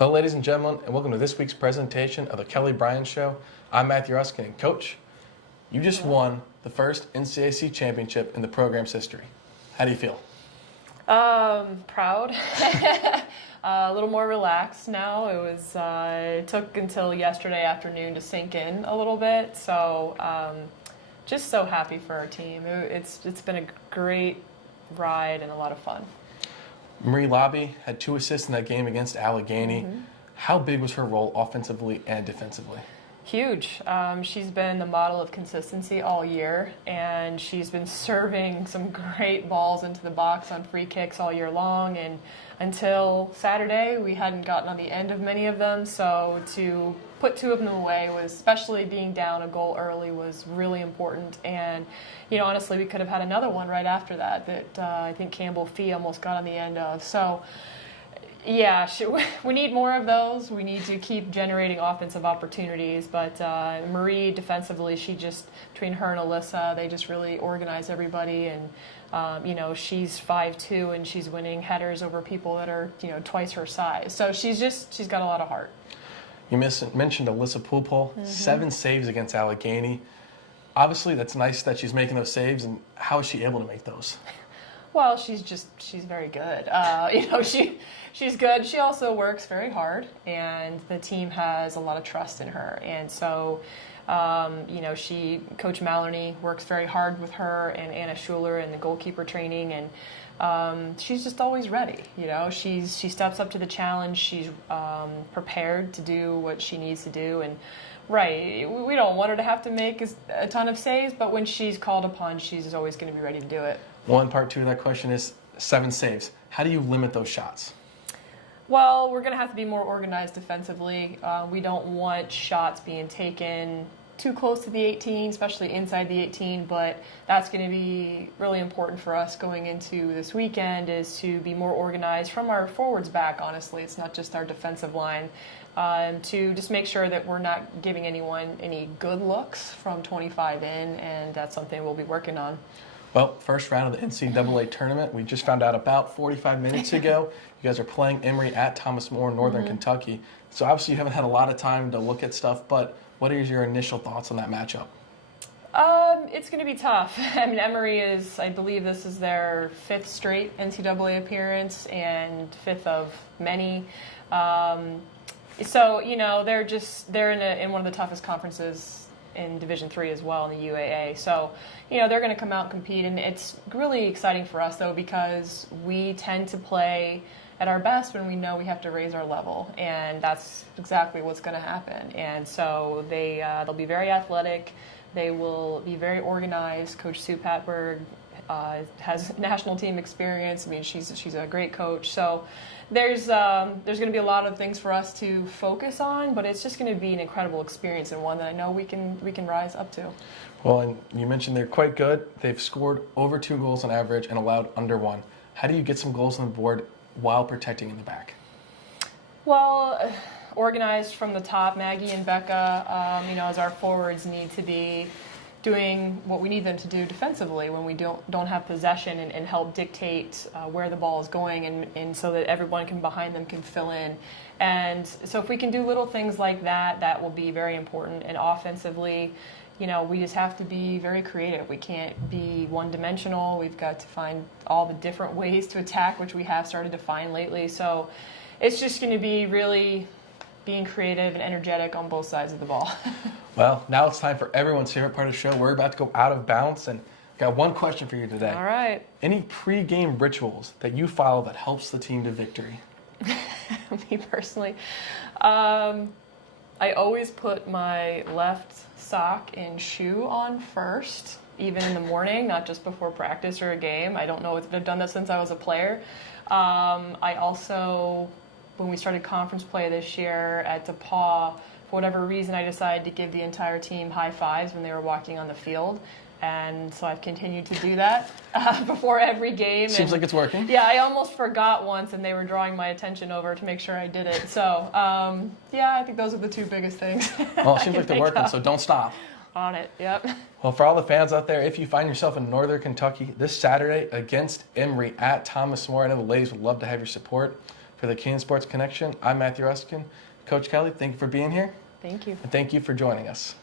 Hello, ladies and gentlemen, and welcome to this week's presentation of the Kelly Bryan Show. I'm Matthew Ruskin, and Coach, you just won the first NCAC Championship in the program's history. How do you feel? Proud. A little more relaxed now. It took until yesterday afternoon to sink in a little bit. So just so happy for our team. It's been a great ride and a lot of fun. Marie Lobby had 2 assists in that game against Allegheny. How big was her role offensively and defensively? Huge. She's been the model of consistency all year, and she's been serving some great balls into the box on free kicks all year long. And until Saturday, we hadn't gotten on the end of many of them. So to put 2 of them away, was, especially being down a goal early, was really important. And honestly, we could have had another one right after that I think Campbell Fee almost got on the end of. So yeah, we need more of those. We need to keep generating offensive opportunities. But Marie, defensively, between her and Alyssa, they just really organize everybody. And, she's 5'2", and she's winning headers over people that are, twice her size. So she's got a lot of heart. You mentioned Alyssa Poolpool, 7 saves against Allegheny. Obviously, that's nice that she's making those saves, and how is she able to make those? Well, she's very good. She's good. She also works very hard, and the team has a lot of trust in her. And so, Coach Maloney works very hard with her and Anna Schuler in the goalkeeper training, and she's just always ready. She steps up to the challenge. She's prepared to do what she needs to do, and right, we don't want her to have to make a ton of saves, but when she's called upon, she's always going to be ready to do it. Part 2 of that question is 7 saves. How do you limit those shots? Well, we're going to have to be more organized defensively. We don't want shots being taken too close to the 18, especially inside the 18, but that's going to be really important for us going into this weekend, is to be more organized from our forwards back, honestly. It's not just our defensive line, to just make sure that we're not giving anyone any good looks from 25 in, and that's something we'll be working on. Well, first round of the NCAA Tournament, we just found out about 45 minutes ago. You guys are playing Emory at Thomas More, Northern Kentucky. So obviously you haven't had a lot of time to look at stuff, but what are your initial thoughts on that matchup? It's going to be tough. I mean, Emory I believe this is their 5th straight NCAA appearance and 5th of many. So, they're in one of the toughest conferences in Division III as well, in the UAA. So, they're going to come out and compete, and it's really exciting for us, though, because we tend to play at our best when we know we have to raise our level, and that's exactly what's going to happen. And so they'll be very athletic. They will be very organized. Coach Sue Patberg has national team experience. I mean, she's a great coach. So there's going to be a lot of things for us to focus on, but it's just going to be an incredible experience, and one that I know we can rise up to. Well, and you mentioned they're quite good. They've scored over 2 goals on average and allowed under 1. How do you get some goals on the board while protecting in the back? Well, organized from the top. Maggie and Becca, as our forwards, need to be doing what we need them to do defensively when we don't have possession, and help dictate where the ball is going, and so that everyone behind them can fill in. And so if we can do little things like that, that will be very important. And offensively, we just have to be very creative. We can't be one-dimensional. We've got to find all the different ways to attack, which we have started to find lately. So it's just going to be really being creative and energetic on both sides of the ball. Well, now it's time for everyone's favorite part of the show. We're about to go out of bounds, and got one question for you today. All right. Any pre-game rituals that you follow that helps the team to victory? Me personally, I always put my left sock and shoe on first, even in the morning, not just before practice or a game. I don't know if I've done that since I was a player. I also, when we started conference play this year at DePaul, for whatever reason, I decided to give the entire team high fives when they were walking on the field. And so I've continued to do that before every game. Seems like it's working. Yeah, I almost forgot once, and they were drawing my attention over to make sure I did it. So, I think those are the 2 biggest things. Well, it seems like they're working, so don't stop. On it, yep. Well, for all the fans out there, if you find yourself in Northern Kentucky this Saturday against Emory at Thomas More, I know the ladies would love to have your support. For the Kenyon Sports Connection, I'm Matthew Ruskin. Coach Kelly, thank you for being here. Thank you. And thank you for joining us.